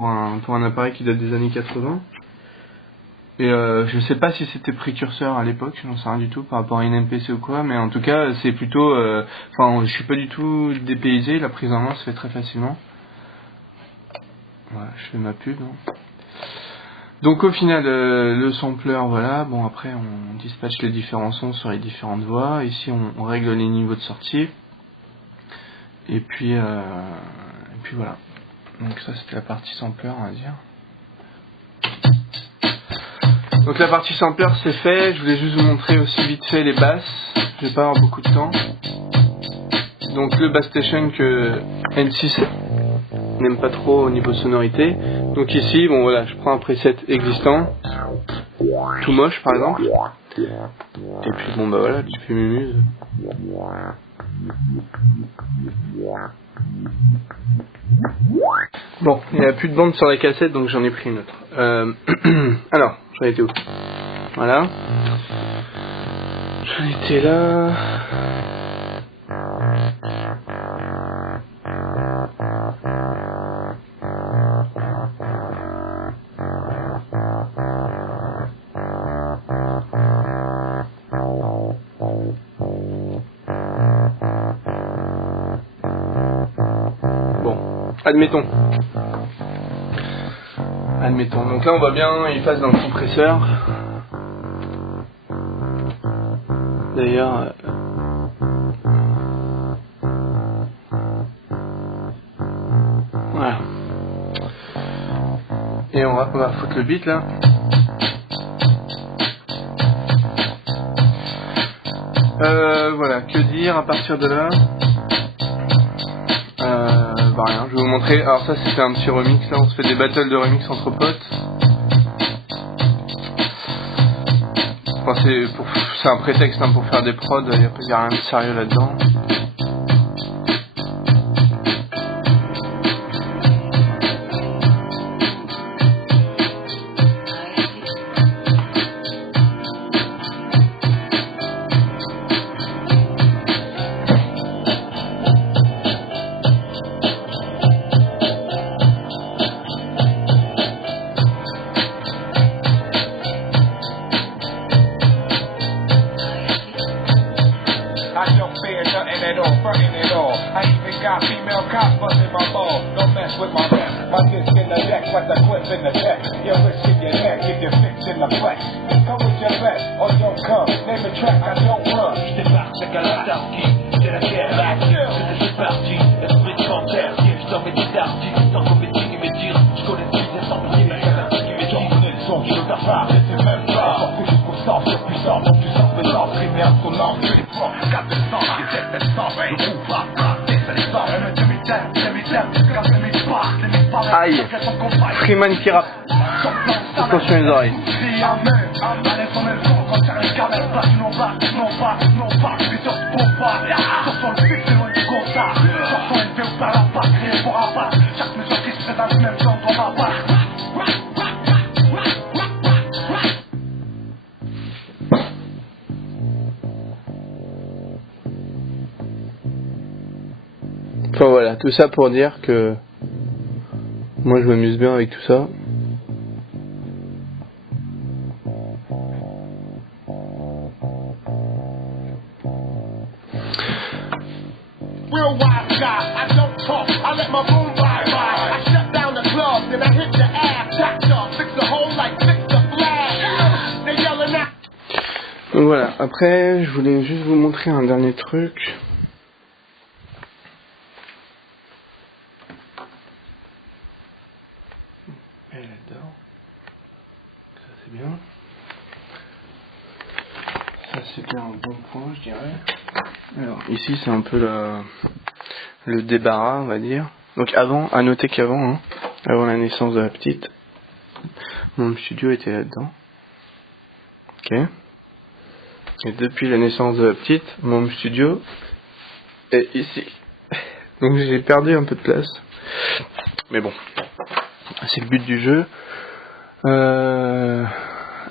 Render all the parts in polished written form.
pour un appareil qui date des années 80. Et je sais pas si c'était précurseur à l'époque, je n'en sais rien du tout par rapport à une MPC ou quoi, mais en tout cas c'est plutôt... Enfin, je suis pas du tout dépaysé, la prise en main se fait très facilement. Voilà, je fais ma pub. Hein. Donc au final, le sampler, voilà, bon après on dispatche les différents sons sur les différentes voix, ici on règle les niveaux de sortie, et puis voilà. Donc ça c'était la partie sampler, on va dire. Donc la partie sampler c'est fait, je voulais juste vous montrer aussi vite fait les basses, je vais pas avoir beaucoup de temps. Donc le bass station que N6 n'aime pas trop au niveau sonorité. Donc ici, bon voilà, je prends un preset existant, tout moche par exemple. Et puis bon bah voilà, tu fais mumuse. Bon, il n'y a plus de bande sur la cassette donc j'en ai pris une autre. Alors, j'en étais où? Voilà. J'en étais là. Admettons. Donc là on voit bien, il passe dans le compresseur. D'ailleurs, voilà. Et on va foutre le beat là. Voilà, que dire à partir de là? Bah rien, je vais vous montrer. Alors ça c'était un petit remix, là on se fait des battles de remix entre potes. Enfin c'est un prétexte hein, pour faire des prods, il n'y a rien de sérieux là-dedans. Aïe, Freeman qui rappe. Attention les oreilles. Enfin voilà, tout ça pour dire que moi je m'amuse bien avec tout ça. Donc voilà, après je voulais juste vous montrer un dernier truc. Elle adore. Ça c'est bien. Ça c'est bien un bon point je dirais. Alors ici c'est un peu le débarras on va dire. Donc avant, à noter qu'avant, hein, avant la naissance de la petite, mon studio était là-dedans. Ok. Et depuis la naissance de la petite, mon studio est ici. Donc j'ai perdu un peu de place. Mais bon, c'est le but du jeu.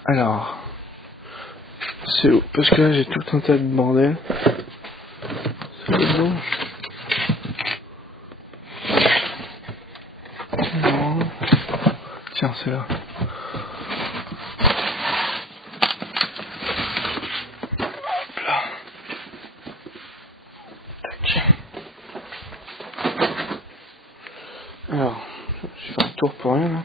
Alors, c'est où? Parce que là j'ai tout un tas de bordel. C'est bon. Non. Tiens, c'est là. Hop là. Tac. Alors, je fais un tour pour rien là.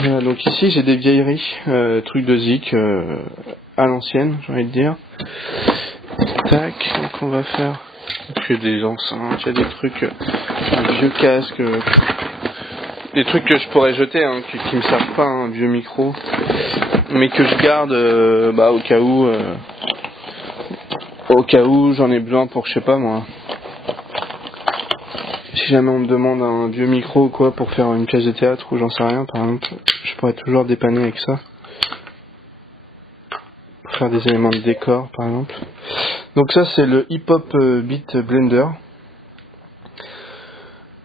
Voilà, donc ici j'ai des vieilleries, trucs de zik à l'ancienne, j'ai envie de dire. Tac, donc on va faire. Il y a des enceintes, il y a des trucs, un vieux casque, des trucs que je pourrais jeter, hein, qui me servent pas, un vieux micro, mais que je garde au cas où j'en ai besoin pour, je sais pas moi. Si jamais on me demande un vieux micro ou quoi pour faire une pièce de théâtre ou j'en sais rien, par exemple, je pourrais toujours dépanner avec ça. Pour faire des éléments de décor, par exemple. Donc ça, c'est le Hip Hop Beat Blender.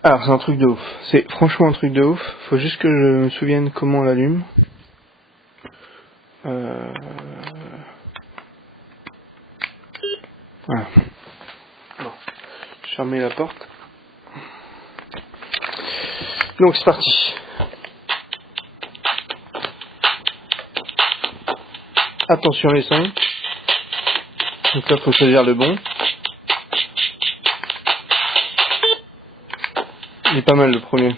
Alors, c'est un truc de ouf. C'est franchement un truc de ouf. Faut juste que je me souvienne comment on l'allume. Voilà. Bon. Je ferme la porte. Donc c'est parti. Attention les sons. Donc là faut choisir le bon. Il est pas mal le premier.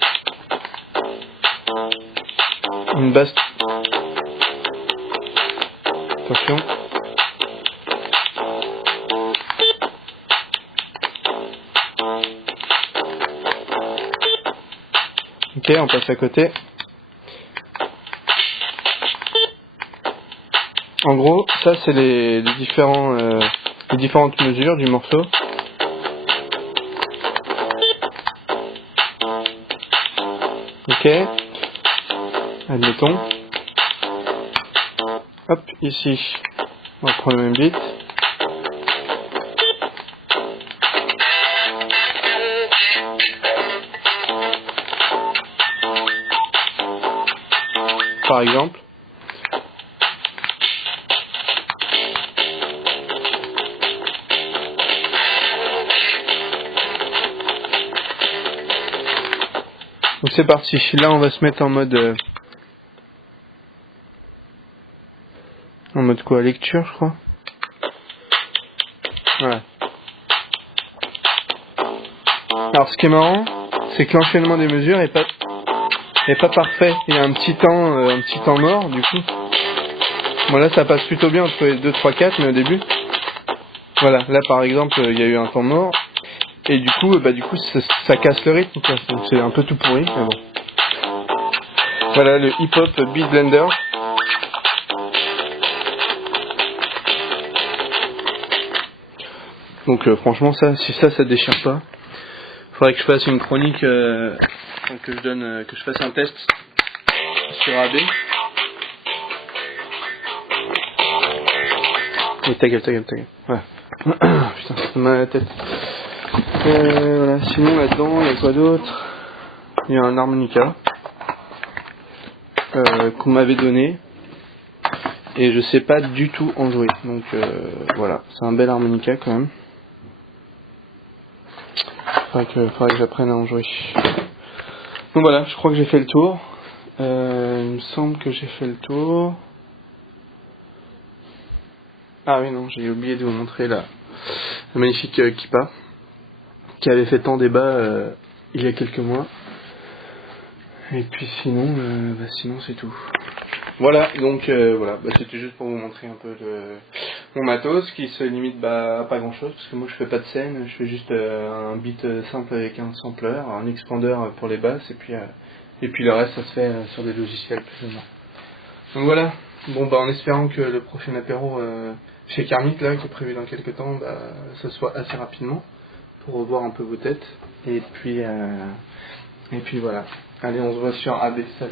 Une basse. Attention. Ok, on passe à côté. En gros, ça c'est les différentes mesures du morceau. Ok. Admettons. Hop, ici, on va prendre le même beat. Par exemple. Donc c'est parti. Là, on va se mettre en mode quoi, lecture, je crois. Voilà. Alors, ce qui est marrant, c'est que l'enchaînement des mesures est pas parfait. Il y a un petit temps mort, du coup. Bon, là, ça passe plutôt bien entre les 2, 3, 4, mais au début. Voilà. Là, par exemple, il y a eu un temps mort. Et du coup, ça casse le rythme, quoi. C'est un peu tout pourri, mais bon. Voilà, le Hip Hop Beat Blender. Donc franchement, si ça déchire pas, faudrait que je fasse une chronique, que je fasse un test sur AB. Mais ta gueule. Voilà. Putain, ça m'a la tête. Voilà. Sinon là-dedans, il y a quoi d'autre? Il y a un harmonica qu'on m'avait donné et je sais pas du tout en jouer. Donc voilà, c'est un bel harmonica quand même. Faudrait que j'apprenne à en jouer. Donc voilà, je crois que j'ai fait le tour. Il me semble que j'ai fait le tour. Ah oui, non, j'ai oublié de vous montrer la magnifique kippa qui avait fait tant débat il y a quelques mois. Et puis sinon c'est tout. Voilà, donc c'était juste pour vous montrer un peu mon matos qui se limite à pas grand chose parce que moi je fais pas de scène, je fais juste un beat simple avec un sampler, un expander pour les basses et puis le reste ça se fait sur des logiciels plus ou moins. Donc voilà, bon en espérant que le prochain apéro chez Karmit là qui est prévu dans quelques temps, ça soit assez rapidement pour revoir un peu vos têtes et puis voilà. Allez, on se voit sur AB, salut.